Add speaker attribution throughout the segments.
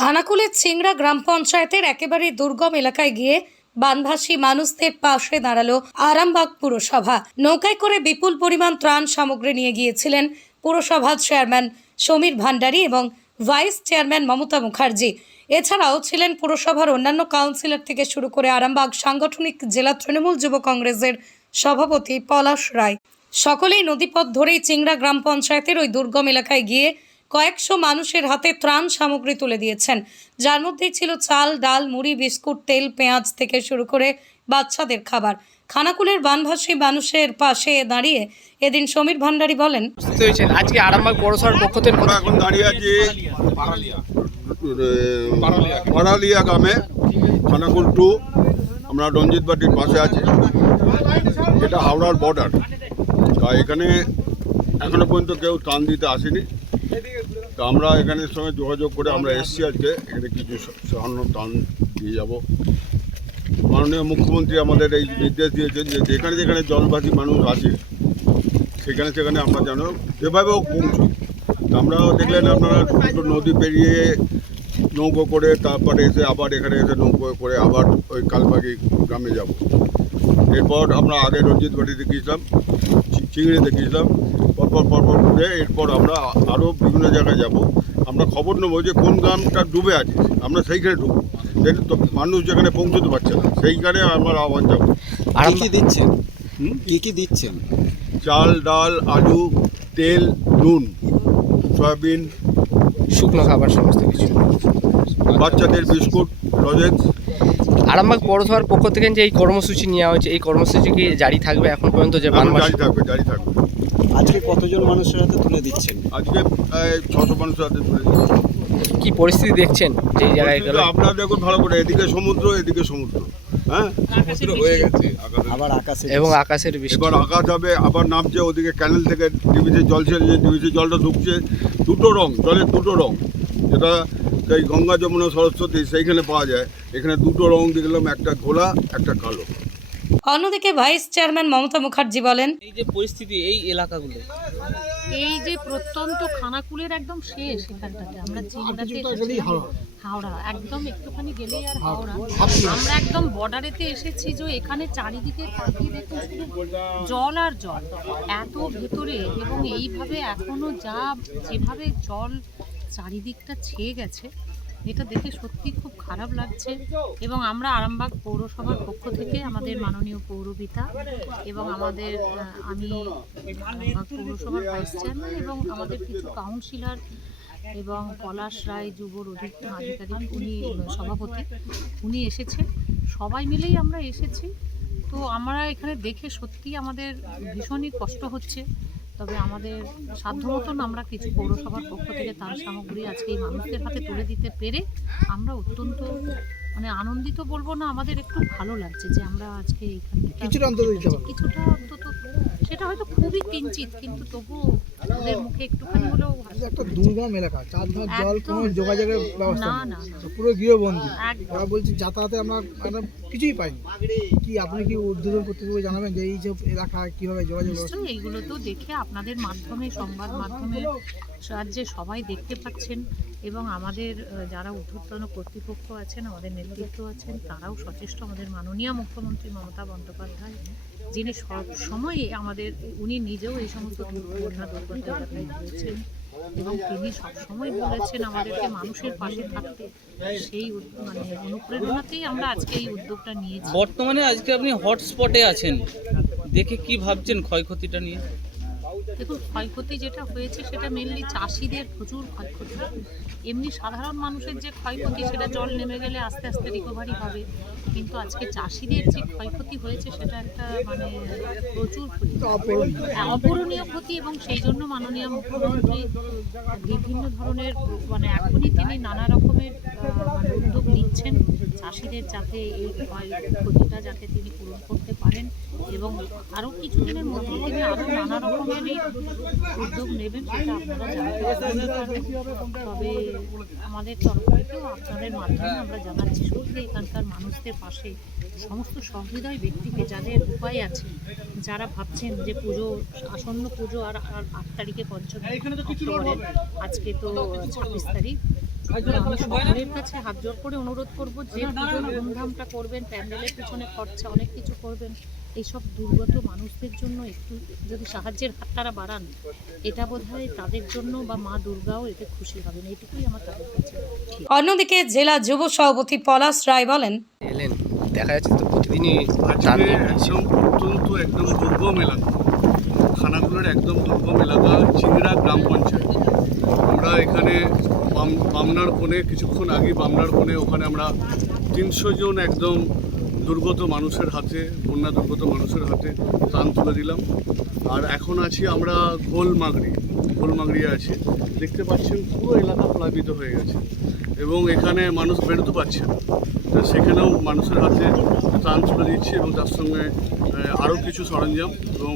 Speaker 1: খানাকুলের চিংড়া গ্রাম পঞ্চায়েতের একেবারে দুর্গম এলাকায় গিয়ে বানভাসী মানুষদের পাশে দাঁড়াল আরামবাগ পুরসভা। নৌকায় করে বিপুল পরিমাণ ত্রাণ সামগ্রী নিয়ে গিয়েছিলেন পুরসভার চেয়ারম্যান সমীর ভান্ডারী এবং ভাইস চেয়ারম্যান মমতা মুখার্জি। এছাড়াও ছিলেন পুরসভার অন্যান্য কাউন্সিলর থেকে শুরু করে আরামবাগ সাংগঠনিক জেলা তৃণমূল যুব কংগ্রেসের সভাপতি পলাশ রায়। সকলেই নদীপথ ধরেই চিংড়া গ্রাম পঞ্চায়েতের ওই দুর্গম এলাকায় গিয়ে কয়েকশো মানুষের হাতে ত্রাণ সামগ্রী তুলে দিয়েছেন। যার মধ্যে ছিল চাল ডাল মুড়ি বিস্কুট তেল পেঁয়াজ থেকে শুরু করে বাচ্চাদের খাবার। খানাকুলের বানভাসী মানুষের পাশে দাঁড়িয়ে এদিন সমীর ভান্ডারী বলেন
Speaker 2: উপস্থিত আজকে আরামবাগ পৌরসভার পক্ষ থেকে
Speaker 3: এখন দাঁড়িয়ে আছি পাড়ালিয়া গ্রামে খানাকুল টু আমরা রঞ্জিত বাটির পাশে আছি। এটা হাওড়ার বর্ডার তা এখানে এখনও পর্যন্ত কেউ ত্রাণ দিতে আসেনি। তো আমরা এখানের সঙ্গে যোগাযোগ করে আমরা এসছি আজকে। এখানে কিছু সামান্য ত্রাণ দিয়ে যাব। মাননীয় মুখ্যমন্ত্রী আমাদের এই নির্দেশ দিয়েছেন যে যেখানে যেখানে জলবাসী মানুষ আছে সেখানে সেখানে আমরা যেন যেভাবে হোক পৌঁছই আমরাও দেখলেন আপনারা দুটো নদী পেরিয়ে নৌকো করে তারপরে এসে আবার এখানে এসে নৌকো করে আবার ওই কালবাগি গ্রামে যাব। এরপর আমরা আগে রঞ্জিত বাড়িতে গিয়েছিলাম চিংড়িতে গিয়েছিলাম। পরপর পরপর করে এরপর আমরা আরও বিভিন্ন জায়গায় যাব। আমরা খবর নেব যে কোন গ্রামটা ডুবে আছে। আমরা সেইখানে ঢুকবো। যেটা তো মানুষ যেখানে পৌঁছতে পারছে না সেইখানে আমরা আবার যাব
Speaker 2: আরামবাগ
Speaker 4: কি দিচ্ছেন? কি কি দিচ্ছেন?
Speaker 3: চাল ডাল আলু তেল নুন সয়াবিন।
Speaker 2: শুকনো খাবার সমস্ত কিছু।
Speaker 3: বাচ্চাদের বিস্কুট লজেন্স
Speaker 2: আরামবাগ পৌরসভার পক্ষ থেকে যে এই কর্মসূচি নেওয়া হয়েছে এই কর্মসূচি কি জারি থাকবে এখন পর্যন্ত যে
Speaker 3: জারি থাকবে জারি থাকবে।
Speaker 4: আজকে কতজন মানুষের হাতে তুলে দিচ্ছেন?
Speaker 3: আজকে প্রায় ছশো মানুষের হাতে তুলে দিচ্ছি।
Speaker 2: কি পরিস্থিতি দেখছেন যে এই জায়গায় গেলে
Speaker 3: আপনারা দেখুন ভালো করে এদিকে সমুদ্র এদিকে সমুদ্র হ্যাঁ? সমুদ্র হয়ে গেছে আকাশে।
Speaker 4: আবার আকাশে
Speaker 2: এবং আকাশের বৃষ্টি।
Speaker 3: এবার আকাশ হবে আবার নামছে ওদিকে ক্যানেল থেকে ডিবিসি জল ছেড়েছে ডিবিসি জলটা ঢুকছে। দুটো রং জলের দুটো রং। যেটা সেই গঙ্গা যমুনা সরস্বতী সেইখানে পাওয়া যায়। এখানে দুটো রং দেখলাম একটা ঘোলা একটা কালো।
Speaker 1: অন্যদিকে ভাইস চেয়ারম্যান মমতা মুখার্জি বলেন
Speaker 5: এই যে পরিস্থিতি এই এলাকাগুলো
Speaker 6: এই যে প্রত্যন্ত খানাকুলের একদম শেষ এখানটাতে আমরা এসেছি হাওড়া একদম একটুখানি গেলে আর হাওড়া। আমরা একদম বর্ডারেতে এসেছি যে এখানে চারিদিকে তাকিয়ে দেখুন শুধু জল আর জল। এত ভেতরে এবং এইভাবে এখনও যা যেভাবে জল চারিদিকটা ছেয়ে গেছে এটা দেখে সত্যি খুব খারাপ লাগছে এবং আমরা আরামবাগ পৌরসভার পক্ষ থেকে আমাদের মাননীয় পৌরপিতা এবং আমাদের আমি পৌরসভার ভাইস চেয়ারম্যান এবং আমাদের কিছু কাউন্সিলর এবং পলাশ রায় যুবর অধিক- আধিকারিক, উনি সভাপতি, উনি এসেছেন। সবাই মিলেই আমরা এসেছি। তো আমরা এখানে দেখে সত্যি আমাদের ভীষণই কষ্ট হচ্ছে। তবে আমাদের সাধ্য মতন আমরা কিছু পৌরসভার পক্ষ থেকে তার সামগ্রী আজকে এই মানুষদের হাতে তুলে দিতে পেরে আমরা অত্যন্ত মানে আনন্দিত বলব না আমাদের একটু ভালো লাগছে যে আমরা আজকে এইখানে কিছুটা অন্তত কিছুটা অন্তত সেটা হয়তো খুবই কিঞ্চিত কিন্তু তবু ওদের মুখে একটুখানি হলেও
Speaker 7: একটা দুর্গম এলাকা চার ধার জল কোনো যোগাযোগের ব্যবস্থা
Speaker 6: না না
Speaker 7: পুরো গৃহবন্দী। ওরা বলছি যাতায়াতে আমরা আমরা কিছুই পাইনি। কি আপনি কি উদ্বোধন কর্তৃপক্ষ জানাবেন যে এই যে এলাকা কীভাবে যোগাযোগ
Speaker 6: নিশ্চয়ই এইগুলো তো দেখে আপনাদের মাধ্যমে সংবাদ মাধ্যমে রাজ্যে সবাই দেখতে পাচ্ছেন এবং আমাদের যারা ঊর্ধ্বতন কর্তৃপক্ষ আছেন আমাদের নেতৃত্ব আছেন তারাও সচেষ্ট আমাদের মাননীয় মুখ্যমন্ত্রী মমতা বন্দ্যোপাধ্যায়। যিনি সব সময় আমাদের, উনি নিজেও এই সমস্ত দুর্ঘটনা দুর্ঘটনা এবং তিনি সবসময় বলেছেন আমাদেরকে মানুষের পাশে থাকতে। সেই মানে অনুপ্রেরণাতেই আমরা আজকে এই উদ্যোগটা নিয়েছি।
Speaker 5: বর্তমানে আজকে আপনি হটস্পটে আছেন। দেখে কি ভাবছেন ক্ষয়ক্ষতিটা নিয়ে?
Speaker 6: দেখুন ক্ষয়ক্ষতি যেটা হয়েছে সেটা মেনলি চাষিদের প্রচুর ক্ষয়ক্ষতি। এমনি সাধারণ মানুষের যে ক্ষয়ক্ষতি সেটা জল নেমে গেলে আস্তে আস্তে রিকভারি হবে। কিন্তু আজকে চাষিদের যে ক্ষয়ক্ষতি হয়েছে সেটা একটা মানে প্রচুর ক্ষতি। হ্যাঁ, অপূরণীয় ক্ষতি এবং সেই জন্য মাননীয় মুখ্যমন্ত্রী বিভিন্ন ধরনের মানে এখনই তিনি নানা রকমের মানে উদ্যোগ নিচ্ছেন চাষিদের যাতে এই ক্ষয় ক্ষতিটা যাতে তিনি পূরণ করতে পারেন এবং আরও কিছুদিনের মধ্যে তিনি আরও নানা রকমের উদ্যোগ নেবেন সেটা আপনারা জানতে তবে আমাদের তরফ থেকেও আপনাদের মাধ্যমে আমরা জানাচ্ছি সত্যি এখানকার মানুষদের পাশে সমস্ত সহৃদয় ব্যক্তিকে যাদের উপায় আছে, যারা ভাবছেন যে পুজো, আসন্ন পুজো আর আট তারিখে পঞ্চমী আজকে তো ছাব্বিশ তারিখ সকলের কাছে হাত জোর করে অনুরোধ করব যে পুজোর ধুমধামটা করবেন প্যান্ডেলের পিছনে খরচা অনেক কিছু করবেন এইসব দুর্গত মানুষদের জন্য একটু যদি সাহায্যের হাত তারা বাড়ান এটা বোধহয় তাদের জন্য বা মা দুর্গাও এতে খুশি হবেন এইটুকুই আমার তাদের কাছে।
Speaker 1: অন্যদিকে জেলা যুব সভাপতি পলাশ রায় বলেন
Speaker 2: এলেন দেখা যাচ্ছে তো প্রতিদিনই।
Speaker 8: একদম অত্যন্ত একদম দুর্গম এলাকা খানাগুলোর একদম দুর্গম এলাকা চিংড়া গ্রাম পঞ্চায়েত। আমরা এখানে বামনার কোণে কিছুক্ষণ আগে বামনার কোণে ওখানে আমরা তিনশো জন একদম দুর্গত মানুষের হাতে, বন্যা দুর্গত মানুষের হাতে ত্রাণ তুলে দিলাম। আর এখন আছি আমরা গোলমাগড়ি গোলমাগড়ি আছি। দেখতে পাচ্ছেন পুরো এলাকা প্লাবিত হয়ে গেছে এবং এখানে মানুষ বেরোতে পারছে না। তো সেখানেও মানুষের হাতে ত্রাণ তুলে দিচ্ছি এবং তার সঙ্গে আরও কিছু সরঞ্জাম এবং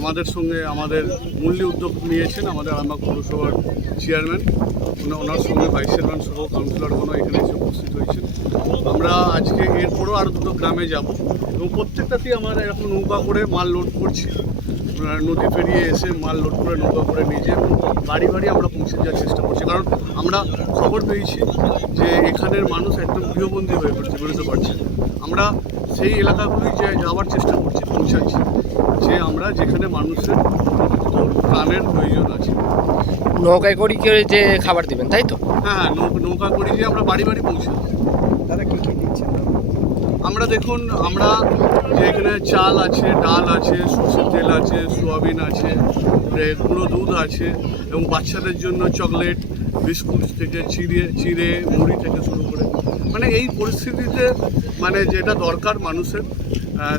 Speaker 8: আমাদের সঙ্গে আমাদের মূল্য উদ্যোগ নিয়েছেন আমাদের আরামবাগ পৌরসভার চেয়ারম্যান। ওনার সঙ্গে ভাইস চেয়ারম্যান সহ কাউন্সিলরগণ এখানে এসে উপস্থিত হয়েছেন। আমরা এরপরও আরও দুটো গ্রামে যাব। এবং প্রত্যেকটাতেই আমরা এরকম নৌকা করে মাল লোড করছি। নদী পেরিয়ে এসে মাল লোড করে নৌকা করে নিয়ে যেয়ে এবং বাড়ি বাড়ি আমরা পৌঁছে যাওয়ার চেষ্টা করছি। কারণ আমরা খবর পেয়েছি যে এখানের মানুষ একদম গৃহবন্দী হয়ে পড়ছে বেরোতে পারছে না। আমরা সেই এলাকাগুলোই যে যাওয়ার চেষ্টা করছি পৌঁছাচ্ছি। যে আমরা যেখানে মানুষের প্রাণের প্রয়োজন আছে।
Speaker 2: নৌকায় করি করে যে খাবার দিবেন তাই তো?
Speaker 8: হ্যাঁ হ্যাঁ নৌকা করে যে আমরা বাড়ি বাড়ি পৌঁছে যাচ্ছি।
Speaker 4: তারা কী কি
Speaker 8: আমরা দেখুন, আমরা যে এখানে চাল আছে, ডাল আছে, সরষের তেল আছে, সোয়াবিন আছে গুঁড়ো দুধ আছে, এবং বাচ্চাদের জন্য চকলেট, বিস্কুট থেকে চিড়ে চিড়ে, মুড়ি থেকে শুরু করে। মানে এই পরিস্থিতিতে মানে যেটা দরকার মানুষের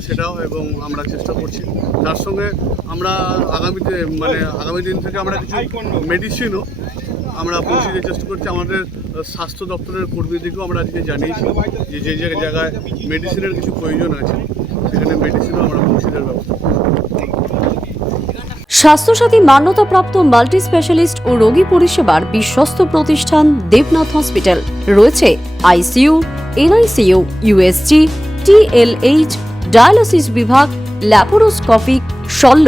Speaker 8: সেটাও এবং আমরা চেষ্টা করছি। তার সঙ্গে আমরা আগামীতে মানে আগামী দিন থেকে আমরা কিছু মেডিসিনও আমরা পৌঁছে চেষ্টা করছি, আমাদের স্বাস্থ্য দপ্তরের কর্মীদেরকেও আমরা আজকে জানিয়েছি যে যে জায়গায় মেডিসিনের কিছু প্রয়োজন আছে, সেখানে মেডিসিনও আমরা পৌঁছে দেওয়ার ব্যবস্থা।
Speaker 9: স্বাস্থ্যসাথী মান্যতাপ্রাপ্ত মাল্টি স্পেশালিস্ট ও রোগী পরিষেবার বিশ্বস্ত প্রতিষ্ঠান দেবনাথ হসপিটাল রয়েছে ICU, NICU USG TLH dialysis বিভাগ, ল্যাপারোস্কোপিক, শল্য